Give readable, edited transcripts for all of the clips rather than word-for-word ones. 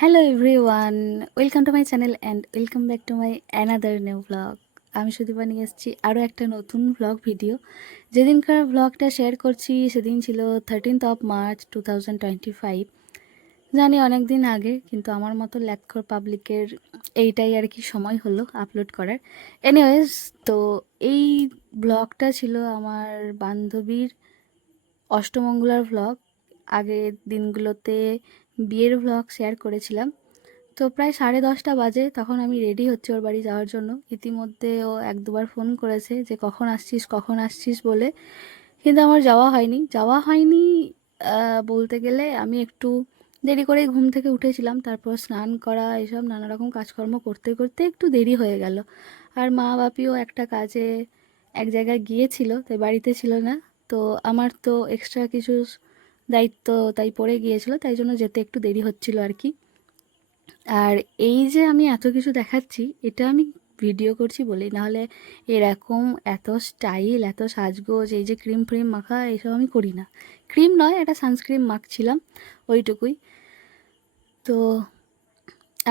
Hello everyone, welcome to my channel and welcome back to my another new blog. আমি সুদীপা নিয়ে এসেছি আরও একটা নতুন ব্লগ ভিডিও। যেদিনকার ব্লগটা শেয়ার করছি সেদিন ছিল 13th March 2025। জানি অনেক দিন আগে, কিন্তু আমার মতো ল্যাথখোর পাবলিকের এইটাই আর কি সময় হলো আপলোড করার। এনিওয়েজ, তো এই ব্লগটা ছিল আমার বান্ধবীর অষ্টমঙ্গলার ব্লগ। আগের দিনগুলোতে বিয়ের ব্লগ শেয়ার করেছিলাম। তো প্রায় 10:30 বাজে, তখন আমি রেডি হচ্ছি ওর বাড়ি যাওয়ার জন্য। ইতিমধ্যে ও এক দুবার ফোন করেছে যে কখন আসছিস কখন আসছিস বলে, কিন্তু আমার যাওয়া হয়নি। বলতে গেলে আমি একটু দেরি করেই ঘুম থেকে উঠেছিলাম, তারপর স্নান করা এসব নানা রকম কাজকর্ম করতে করতে একটু দেরি হয়ে গেল। আর মা বাপিও একটা কাজে এক জায়গায় গিয়েছিল, তাই বাড়িতে ছিল না। তো আমার তো এক্সট্রা কিছু দায়িত্ব তাই পড়ে গিয়েছিল, তাই জন্য যেতে একটু দেরি হচ্ছিল আর কি। আর এই যে আমি এত কিছু দেখাচ্ছি, এটা আমি ভিডিও করছি বলেই, নাহলে এরকম এত স্টাইল এত সাজগোজ এই যে ক্রিম ফ্রিম মাখা এইসব আমি করি না। ক্রিম নয়, একটা সানস্ক্রিন মাখছিলাম, ওইটুকুই। তো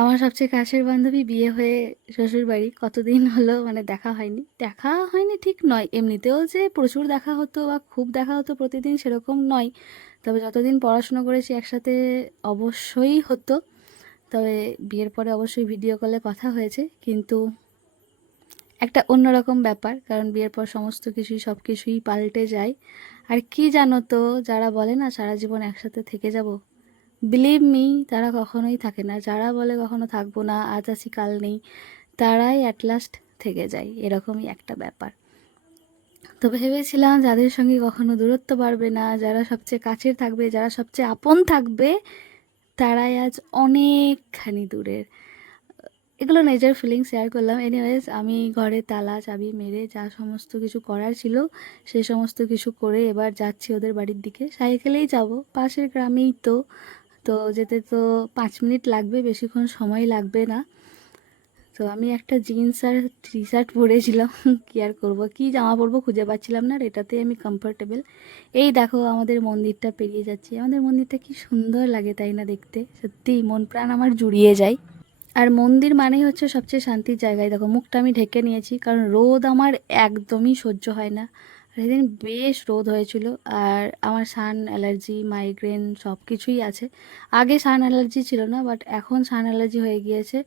আমার সবচেয়ে কাছের বান্ধবী বিয়ে হয়ে শ্বশুর বাড়ি কতদিন হলো, মানে দেখা হয়নি ঠিক নয়, এমনিতেও যে প্রচুর দেখা হতো বা খুব দেখা হতো প্রতিদিন সেরকম নয়। তবে যতদিন পড়াশুনো করেছি একসাথে অবশ্যই হতো। তবে বিয়ের পরে অবশ্যই ভিডিও কলে কথা হয়েছে, কিন্তু একটা অন্যরকম ব্যাপার, কারণ বিয়ের পর সমস্ত কিছুই সব কিছুই পাল্টে যায়। আর কি জানো তো, যারা বলে না সারা জীবন একসাথে থেকে যাব, বিলিভ মি, তারা কখনোই থাকে না। যারা বলে কখনো থাকবো না, আজ আছি কাল নেই, তারাই অ্যাট লাস্ট থেকে যায়, এরকমই একটা ব্যাপার। তো ভেবেছিলাম যাদের সঙ্গে কখনো দূরত্ব বাড়বে না, যারা সবচেয়ে কাছের থাকবে, যারা সবচেয়ে আপন থাকবে, তারাই আজ অনেকখানি দূরের। এগুলো নিজের ফিলিং শেয়ার করলাম। এনিওয়েজ, আমি ঘরে তালা চাবি মেরে যা সমস্ত কিছু করার ছিল সে সমস্ত কিছু করে এবার যাচ্ছি ওদের বাড়ির দিকে। সাইকেলেই যাব, পাশের গ্রামেই তো। তো যেতে তো 5 মিনিট লাগবে, বেশিক্ষণ সময় লাগবে না। তো আমি একটা জিন্স আর টি শার্ট পরেছিলাম কি আর করবো, কি জামা পরবো খুঁজে পাচ্ছিলাম না, আর এটাতেই আমি কমফোর্টেবল। এই দেখো আমাদের মন্দিরটা পেরিয়ে যাচ্ছি। আমাদের মন্দিরটা কি সুন্দর লাগে তাই না দেখতে, সত্যি মন প্রাণ আমার জুড়িয়ে যায়। আর মন্দির মানেই হচ্ছে সবচেয়ে শান্তির জায়গায়। দেখো মুখটা আমি ঢেকে নিয়েছি, কারণ রোদ আমার একদমই সহ্য হয় না। আর সেদিন বেশ রোদ হয়েছিল। আর আমার সান অ্যালার্জি, মাইগ্রেন সব কিছুই আছে। আগে সান অ্যালার্জি ছিল না, বাট এখন সান অ্যালার্জি হয়ে গিয়েছে।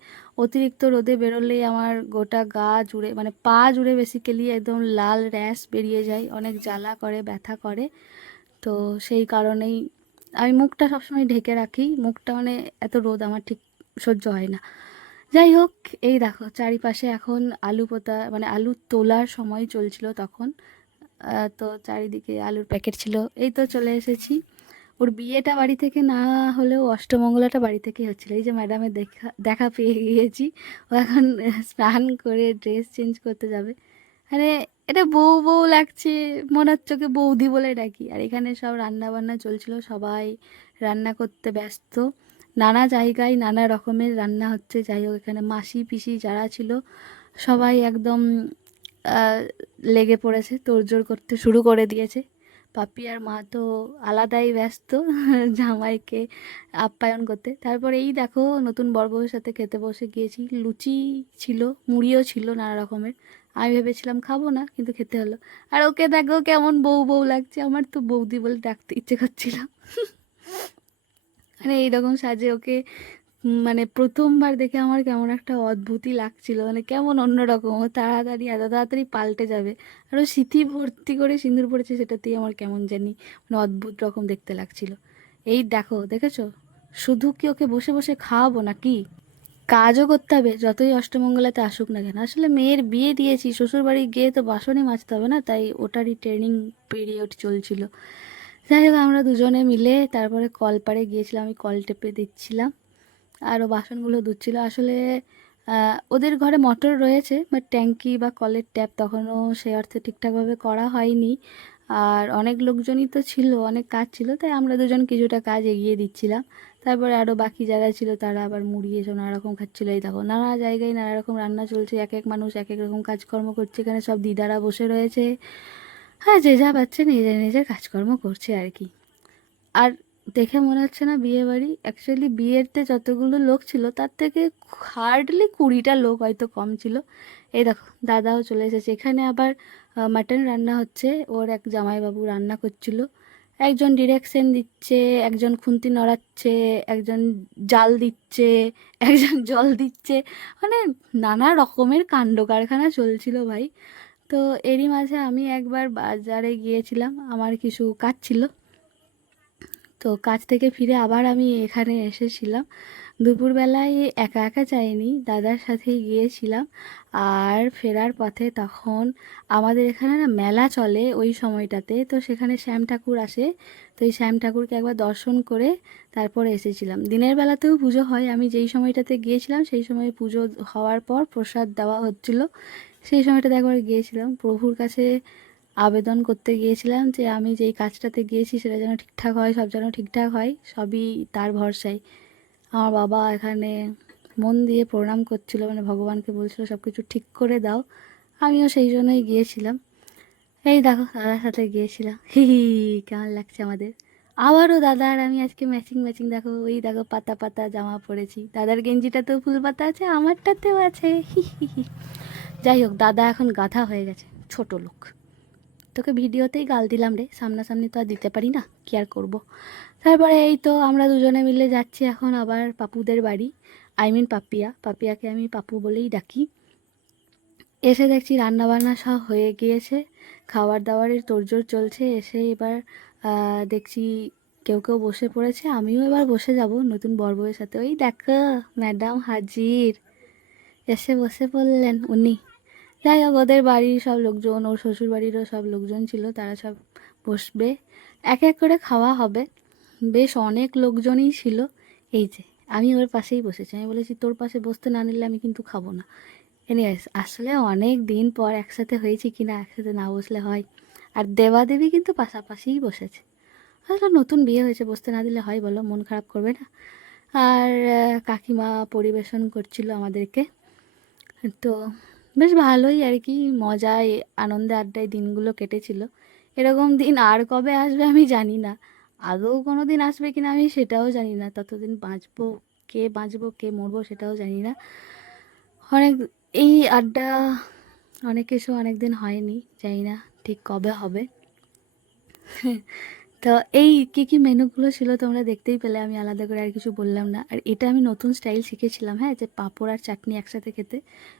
অতিরিক্ত রোদে বেরোলেই আমার গোটা গা জুড়ে, মানে পা জুড়ে বেসিক্যালি একদম লাল র্যাশ বেরিয়ে যায়, অনেক জ্বালা করে, ব্যথা করে। তো সেই কারণেই আমি মুখটা সবসময় ঢেকে রাখি। মুখটা মানে এত রোদ আমার ঠিক সহ্য হয় না। যাই হোক, এই দেখো চারিপাশে এখন আলু পোতা, মানে আলু তোলার সময় চলছিল তখন। তো চারিদিকে আলুর প্যাকেট ছিল। এই তো চলে এসেছি। ওর বিয়েটা বাড়ি থেকে না হলেও অষ্টমঙ্গলাটা বাড়ি থেকেই হচ্ছিল। এই যে ম্যাডামের দেখা দেখা পেয়ে গিয়েছি। ও এখন স্নান করে ড্রেস চেঞ্জ করতে যাবে। আরে, এটা বউ বউ লাগছে, মনে হচ্ছে ওকে বৌদি বলে ডাকি। আর এখানে সব রান্না বান্না চলছিল, সবাই রান্না করতে ব্যস্ত। নানা জায়গায় নানা রকমের রান্না হচ্ছে। যাই হোক, এখানে মাসি পিসি যারা ছিল সবাই একদম আহ, লেগে পড়েছে, তোড়জোড় করতে শুরু করে দিয়েছে। পাপি আর মা তো আলাদাই ব্যস্ত জামাইকে আপ্যায়ন করতে। তারপরে এই দেখো নতুন বরবউয়ের সাথে খেতে বসে গিয়েছি। লুচি ছিল, মুড়িও ছিল নানা রকমের। আমি ভেবেছিলাম খাবো না, কিন্তু খেতে হলো। আর ওকে দেখো কেমন বউ বউ লাগছে, আমার তো বৌদি বলে ডাকতে ইচ্ছে করছিল। মানে এইরকম সাজে ওকে মানে প্রথমবার দেখে আমার কেমন একটা অদ্ভুতই লাগছিল, মানে কেমন অন্যরকম। ও তাড়াতাড়ি এত তাড়াতাড়ি পাল্টে যাবে, আরও সিথি ভর্তি করে সিঁদুর পড়েছে, সেটাতেই আমার কেমন জানি মানে অদ্ভুত রকম দেখতে লাগছিল। এই দেখো, দেখেছো? শুধু কি ওকে বসে বসে খাওয়াবো নাকি, কাজও করতে হবে যতই অষ্টমঙ্গলাতে আসুক না কেন। আসলে মেয়ের বিয়ে দিয়েছি, শ্বশুর বাড়ি গিয়ে তো বাসনই মাজতে হবে না, তাই ওটারই ট্রেনিং পিরিয়ড চলছিল। যাই হোক, আমরা দুজনে মিলে তারপরে কলপাড়ে গিয়েছিলাম, আমি কল টেপে দিচ্ছিলাম আর ও বাসনগুলো ধুচ্ছিল। আসলে ওদের ঘরে মোটর রয়েছে, বাট ট্যাঙ্কি বা কলের ট্যাপ তখনও সেই অর্থে ঠিকঠাকভাবে করা হয়নি। আর অনেক লোকজনই তো ছিল, অনেক কাজ ছিল, তাই আমরা দুজন কিছুটা কাজ এগিয়ে দিচ্ছিলাম। তারপরে আরও বাকি যারা ছিল তারা আবার মুড়ি এসব নানা রকম খাচ্ছিল। এই দেখো নানা জায়গায় নানা রকম রান্না চলছে, এক এক মানুষ এক এক রকম কাজকর্ম করছে। এখানে সব দিদারা বসে রয়েছে, হ্যাঁ যে যা পাচ্ছে নিজের নিজের কাজকর্ম করছে আর কি। আর দেখে মনে হচ্ছে না বিয়ে বাড়ি। অ্যাকচুয়ালি বিয়েতে যতগুলো লোক ছিল তার থেকে হার্ডলি 20টা লোক হয়তো কম ছিল। এই দেখো দাদাও চলে এসেছে। এখানে আবার মাটন রান্না হচ্ছে, ওর এক জামাইবাবু রান্না করছিল। একজন ডিরেকশন দিচ্ছে, একজন খুন্তি নড়াচ্ছে, একজন জাল দিচ্ছে, একজন জল দিচ্ছে, মানে নানা রকমের কাণ্ড কারখানা চলছিল ভাই। তো এরই মাঝে আমি একবার বাজারে গিয়েছিলাম, আমার কিছু কাজ ছিল। তো কাজ থেকে ফিরে আবার আমি এখানে এসেছিলাম। দুপুরবেলায় একা একা যাইনি, দাদার সাথেই গিয়েছিলাম। আর ফেরার পথে তখন আমাদের এখানে না মেলা চলে ওই সময়টাতে, তো সেখানে শ্যাম ঠাকুর আসে। তো এই শ্যাম ঠাকুরকে একবার দর্শন করে তারপরে এসেছিলাম। দিনের বেলাতেও পুজো হয়, আমি যেই সময়টাতে গিয়েছিলাম সেই সময় পুজো হওয়ার পর প্রসাদ দেওয়া হচ্ছিল, সেই সময়টাতে একবার গিয়েছিলাম। প্রভুর কাছে আবেদন করতে গিয়েছিলাম যে আমি যেই কাজটাতে গিয়েছি সেটা যেন ঠিকঠাক হয়, সব যেন ঠিকঠাক হয়, সবই তার ভরসায়। আমার বাবা এখানে মন দিয়ে প্রণাম করছিল, মানে ভগবানকে বলছিল সব কিছু ঠিক করে দাও। আমিও সেই জন্যই গিয়েছিলাম। এই দেখো দাদার সাথে গিয়েছিলাম, হি হি। কেমন লাগছে আমাদের। আবারও দাদা আর আমি আজকে ম্যাচিং ম্যাচিং, দেখো ওই দেখো পাতা পাতা জামা পরেছি, দাদার গেঞ্জিটাতেও ফুল পাতা আছে, আমারটাতেও আছে, হি হি হি। যাই হোক, দাদা এখন গাধা হয়ে গেছে, ছোট লোক। তোকে ভিডিওতেই গাল দিলাম রে, সামনাসামনি তো আর দিতে পারি না, কি আর করবো। তারপরে এই তো আমরা দুজনে মিলে যাচ্ছি এখন আবার পাপুদের বাড়ি। আই মিন পাপিয়া, পাপিয়াকে আমি পাপু বলেই ডাকি। এসে দেখছি রান্নাবান্না সব হয়ে গিয়েছে, খাবার দাবারের তোড়জোড় চলছে। এসে এবার দেখছি কেউ কেউ বসে পড়েছে, আমিও এবার বসে যাব নতুন বরবউয়ের সাথে। ওই দেখো ম্যাডাম হাজির, এসে বসে পড়লেন উনি। যাই হোক, ওদের বাড়ির সব লোকজন, ওর শ্বশুর বাড়িরও সব লোকজন ছিল, তারা সব বসবে, এক এক করে খাওয়া হবে। বেশ অনেক লোকজনই ছিল। এই যে আমি ওর পাশেই বসেছি, আমি বলেছি তোর পাশে বসতে না নিলে আমি কিন্তু খাবো না। এনিওয়েজ, আসলে অনেক দিন পর একসাথে হয়েছি কিনা, একসাথে না বসলে হয়। আর দেবাদেবী কিন্তু পাশাপাশিই বসেছে। আসলে নতুন বিয়ে হয়েছে, বসতে না দিলে হয় বলো, মন খারাপ করবে না? আর কাকিমা পরিবেশন করছিল আমাদেরকে। তো বেশ ভালোই আর কি, মজায় আনন্দে আড্ডায় দিনগুলো কেটেছিল। এরকম দিন আর কবে আসবে আমি জানি না, আদৌ কোনো দিন আসবে কিনা আমি সেটাও জানি না। ততদিন বাঁচবো কে মরবো সেটাও জানি না। অনেক এই আড্ডা, অনেক কিছু অনেক দিন হয়নি, জানি না ঠিক কবে হবে। তো এই কী কী মেনুগুলো ছিল তোমরা দেখতেই পেলে, আমি আলাদা করে আর কিছু বললাম না। আর এটা আমি নতুন স্টাইল শিখেছিলাম, হ্যাঁ, যে পাঁপড় আর চাটনি একসাথে খেতে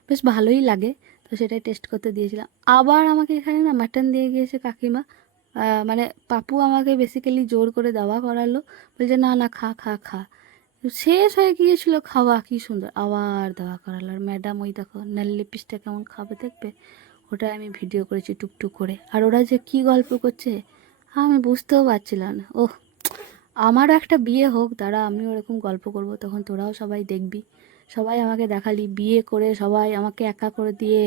বেশ ভালোই লাগে। তো সেটাই টেস্ট করতে দিয়েছিলাম। আবার আমাকে এখানে না মাটন দিয়ে গিয়েছে কাকিমা। মানে পাপু আমাকে বেসিক্যালি জোর করে দেওয়া করালো, বলছে না না খা খা খা। শেষ হয়ে গিয়েছিল খাওয়া, কি সুন্দর আবার দেওয়া করালো। আর ম্যাডাম ওই দেখো নাল্লি পিসটা কেমন খাবে দেখবে, ওটা আমি ভিডিও করেছি টুকটুক করে। আর ওরা যে কি গল্প করছে আমি বুঝতেও পারছিলাম না। ওহ, আমারও একটা বিয়ে হোক, দাঁড়া আমিও ওরকম গল্প করব, তখন তোরাও সবাই দেখবি। সবাই আমাকে দেখালি বিয়ে করে, সবাই আমাকে একা করে দিয়ে,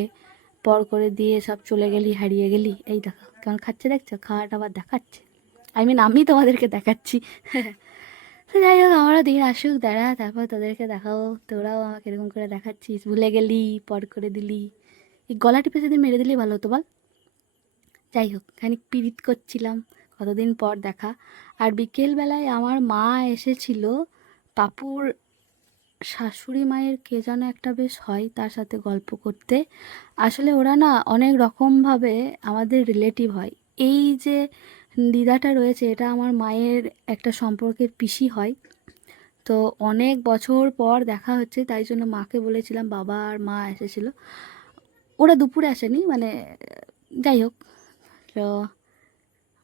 পর করে দিয়ে সব চলে গেলি, হারিয়ে গেলি। এই দেখো কেমন খাচ্ছে, দেখছো খাওয়াটা আবার দেখাচ্ছে, আই মিন আমি তোমাদেরকে দেখাচ্ছি। তো যাই হোক, আমারও দিন আসুক, দাঁড়া তারপর তোদেরকে দেখাবো, তোরাও আমাকে এরকম করে দেখাচ্ছিস, ভুলে গেলি, পর করে দিলি। এই গলা টিপে সেদিন মেরে দিলেই ভালো হতো বল। যাই হোক, খানিক পিরিত করছিলাম, কতদিন পর দেখা। আর বিকেলবেলায় আমার মা এসেছিল, পাপুর শাশুড়ি মায়ের কে যেন একটা বেশ হয়, তার সাথে গল্প করতে। আসলে ওরা না অনেক রকমভাবে আমাদের রিলেটিভ হয়। এই যে দিদাটা রয়েছে, এটা আমার মায়ের একটা সম্পর্কের পিসি হয়। তো অনেক বছর পর দেখা হচ্ছে, তাই জন্য মাকে বলেছিলাম, বাবা আর মা এসেছিল। ওরা দুপুরে আসেনি, মানে যাই হোক, তো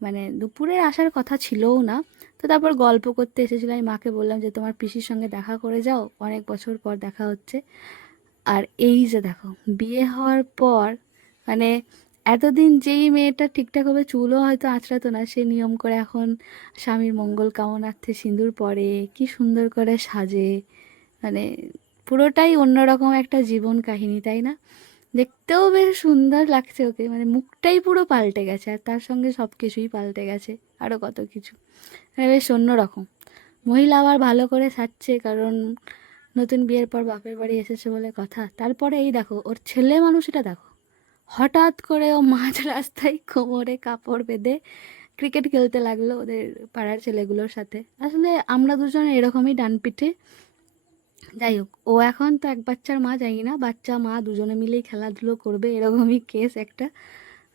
মানে দুপুরে আসার কথা ছিলও না। তো তারপর গল্প করতে এসেছিলো, আমি মাকে বললাম যে তোমার পিসির সঙ্গে দেখা করে যাও, অনেক বছর পর দেখা হচ্ছে। আর এই যে দেখো বিয়ে হওয়ার পর, মানে এতদিন যেই মেয়েটা ঠিকঠাকভাবে চুলও হয়তো আঁচড়াতো না, সে নিয়ম করে এখন স্বামীর মঙ্গল কামনার্থে সিঁদুর পরে, কি সুন্দর করে সাজে। মানে পুরোটাই অন্যরকম একটা জীবন কাহিনী, তাই না? দেখতেও বেশ সুন্দর লাগছে ওকে, মানে মুখটাই পুরো পাল্টে গেছে, আর তার সঙ্গে সব কিছুই পাল্টে গেছে, আরও কত কিছু, মানে বেশ অন্যরকম। মহিলা আবার ভালো করে সাজছে, কারণ নতুন বিয়ের পর বাপের বাড়ি এসেছে বলে কথা। তারপরে এই দেখো ওর ছেলে মানুষটা দেখো, হঠাৎ করে ও মাঝ রাস্তায় কোমরে কাপড় বেঁধে ক্রিকেট খেলতে লাগলো ওদের পাড়ার ছেলেগুলোর সাথে। আসলে আমরা দুজন এরকমই ডান পিঠে। যাই হোক, ও এখন তো এক বাচ্চার মা, জানি না, বাচ্চা মা দুজনে মিলেই খেলাধুলো করবে এরকমই কেস একটা।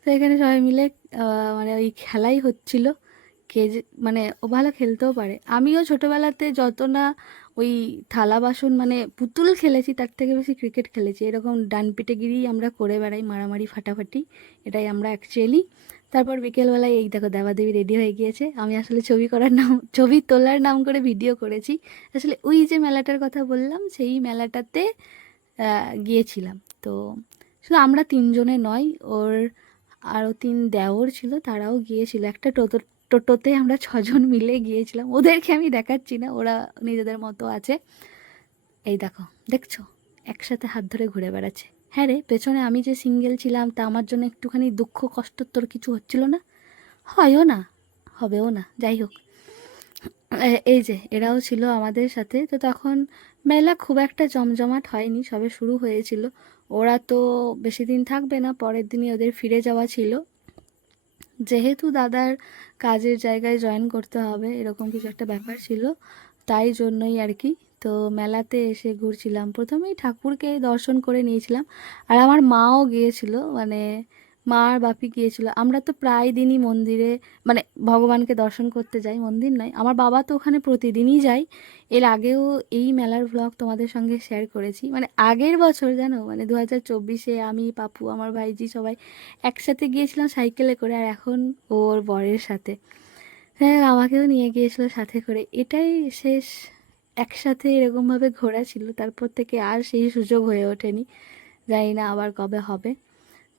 তো এখানে সবাই মিলে মানে ওই খেলাই হচ্ছিল। কে যে মানে ও ভালো খেলতেও পারে। আমিও ছোটোবেলাতে যত না ওই থালা বাসন মানে পুতুল খেলেছি, তার থেকে বেশি ক্রিকেট খেলেছি। এরকম ডান পিঠেগিরি আমরা করে বেড়াই, মারামারি ফাটাফাটি, এটাই আমরা অ্যাকচুয়ালি। তারপর বিকেলবেলায় এই দেখো দেবাদেবী রেডি হয়ে গিয়েছে। আমি আসলে ছবি তোলার নাম করে ভিডিও করেছি। আসলে ওই যে মেলাটার কথা বললাম সেই মেলাটাতে গিয়েছিলাম। তো শুধু আমরা তিনজনে নয়, ওর আরও তিন দেওর ছিল, তারাও গিয়েছিল। একটা টোটোতে আমরা ছজন মিলে গিয়েছিলাম। ওদেরকে আমি দেখাচ্ছি না, ওরা নিজেদের মতো আছে। এই দেখো, দেখছো, একসাথে হাত ধরে ঘুরে বেড়াচ্ছে। হ্যাঁ রে, পেছনে আমি যে সিঙ্গেল ছিলাম তা আমার জন্য একটুখানি দুঃখ কষ্ট তোর কিছু হচ্ছিল না? হয়ও না, হবেও না, যাই হোক। এই যে এরাও ছিল আমাদের সাথে। তো তখন মেলা খুব একটা জমজমাট হয়নি, সবে শুরু হয়েছিল। ওরা তো বেশি দিন থাকবে না, পরের দিনই ওদের ফিরে যাওয়া ছিল। যেহেতু দাদার কাজের জায়গায় জয়েন করতে হবে এরকম কিছু একটা ব্যাপার ছিল, তাই জন্যই আর কি। তো মেলাতে এসে ঘুরছিলাম, প্রথমেই ঠাকুরকে দর্শন করে নিয়েছিলাম। আর আমার মাও গিয়েছিল, মানে মা আর বাপি গিয়েছিল। আমরা তো প্রায় দিনই মন্দিরে মানে ভগবানকে দর্শন করতে যাই, মন্দির নয়, আমার বাবা তো ওখানে প্রতিদিনই যায়। এর আগেও এই মেলার ভ্লগ তোমাদের সঙ্গে শেয়ার করেছি, মানে আগের বছর জানো, মানে 2024-এ আমি, পাপু, আমার ভাইজি সবাই একসাথে গিয়েছিলাম সাইকেলে করে। আর এখন ওর বরের সাথে, হ্যাঁ, আমাকেও নিয়ে গিয়েছিল সাথে করে। এটাই শেষ একসাথে এরকমভাবে ঘোরা ছিল। তারপর থেকে আর সেই সুযোগ হয়ে ওঠেনি, জানি না আবার কবে হবে।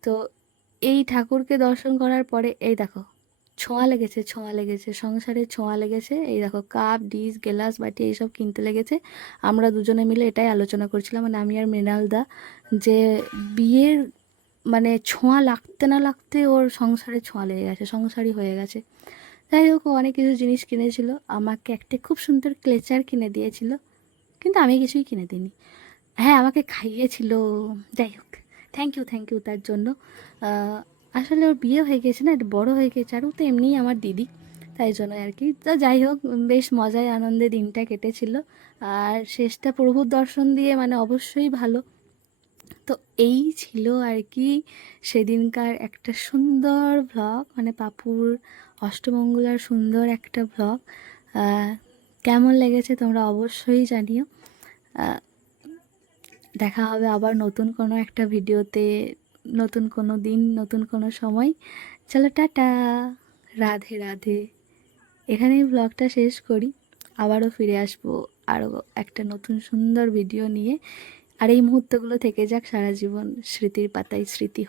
তো এই ঠাকুরকে দর্শন করার পরে এই দেখো, ছোঁয়া লেগেছে, ছোঁয়া লেগেছে, সংসারে ছোঁয়া লেগেছে। এই দেখো কাপ ডিশ গ্লাস বাটি এইসব কিনতে লেগেছে। আমরা দুজনে মিলে এটাই আলোচনা করছিলাম, মানে আমি আর মৃণালদা, যে বিয়ের মানে ছোঁয়া লাগতে না লাগতে ওর সংসারে ছোঁয়া লেগে গেছে, সংসারই হয়ে গেছে। যাই হোক, ও অনেক কিছু জিনিস কিনেছিল। আমাকে একটা খুব সুন্দর ক্লেচার কিনে দিয়েছিল, কিন্তু আমি কিছুই কিনে দিইনি। হ্যাঁ, আমাকে খাইয়েছিল। যাই হোক, থ্যাংক ইউ তার জন্য। আসলে ওর বিয়ে হয়ে গেছে না, একটু বড়ো হয়ে গেছে, আর ও তো এমনিই আমার দিদি, তাই জন্য আর কি। তো যাই হোক, বেশ মজায় আনন্দে দিনটা কেটেছিল। আর শেষটা প্রভুর দর্শন দিয়ে মানে অবশ্যই ভালো। তো এই ছিল আর কি সেদিনকার একটা সুন্দর ভ্লগ, মানে পাপুর অষ্টমঙ্গলার সুন্দর একটা ভ্লগ। কেমন লেগেছে তোমরা অবশ্যই জানিও। আহ, দেখা হবে আবার নতুন কোনো একটা ভিডিওতে, নতুন কোনো দিন, নতুন কোনো সময়। চলো টাটা, রাধে রাধে। এখানেই ব্লগটা শেষ করি, আবারও ফিরে আসবো আরও একটা নতুন সুন্দর ভিডিও নিয়ে। আর এই মুহূর্তগুলো থেকে যাক সারা জীবন স্মৃতির পাতায় স্মৃতি।